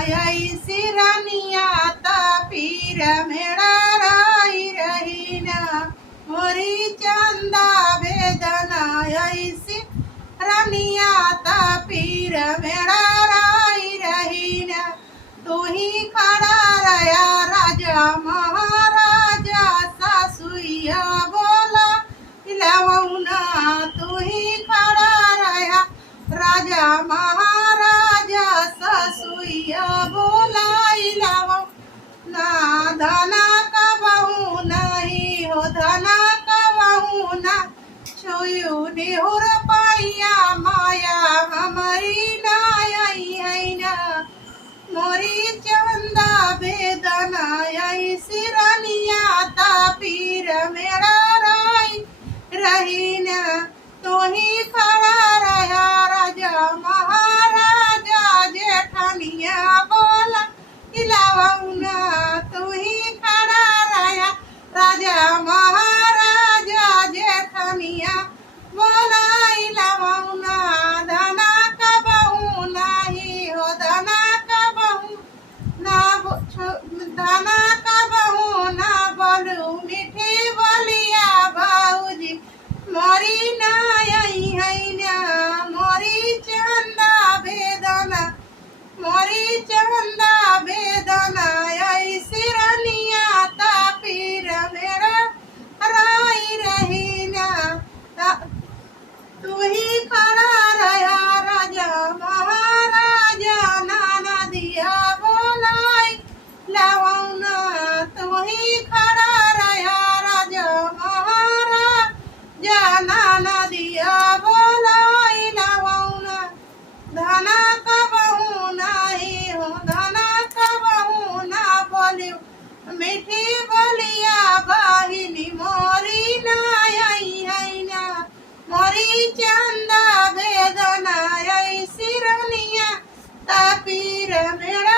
ऐसी रनिया ता पीर मेरा राई रही ना मोरी चंदा वेदना ऐसी रनिया ता पीर मेरा राई रही ना तू ही खड़ा रहा राजा महाराजा सासुइया बोला लवना तू ही खड़ा रहा राजा महाराजा ससुइया बोलाई लवना धना का बहू नहीं हो धना का बहू ना छुयू निहुर पाइया माया हमारी नाई है ना मोरी चंदा वेदना ऐसी रनिया ता पीर मेरा राई रही ना तो ही खड़ा रहा राजा महाराजा जेठनिया बोला इलावना तू ही खड़ा रहा राजा महाराजा जेठनिया बोला इलावना धना का बहू नहीं हो धना का बहू ना धना का बहू ना बोलू मीठी बोलिया भाऊजी मोरी नाई है ना मोरी चंदा वेदना मोरी चंदा वेदना ऐसी रनिया ता पीर मेरा राई रही ना तू ही खड़ा रहा राजा महाराजा नाना दिया बोलाई लवना तू ही खड़ा रहा राजा महाराजा नाना दिया बोलाई लवना धना का बहू नहीं हो धना का बहू ना बोलियो मीठी बोलिया बाहिनी मोरी नाई है ना मोरी चंदा वेदना ऐसी रनिया ता पीर मेरा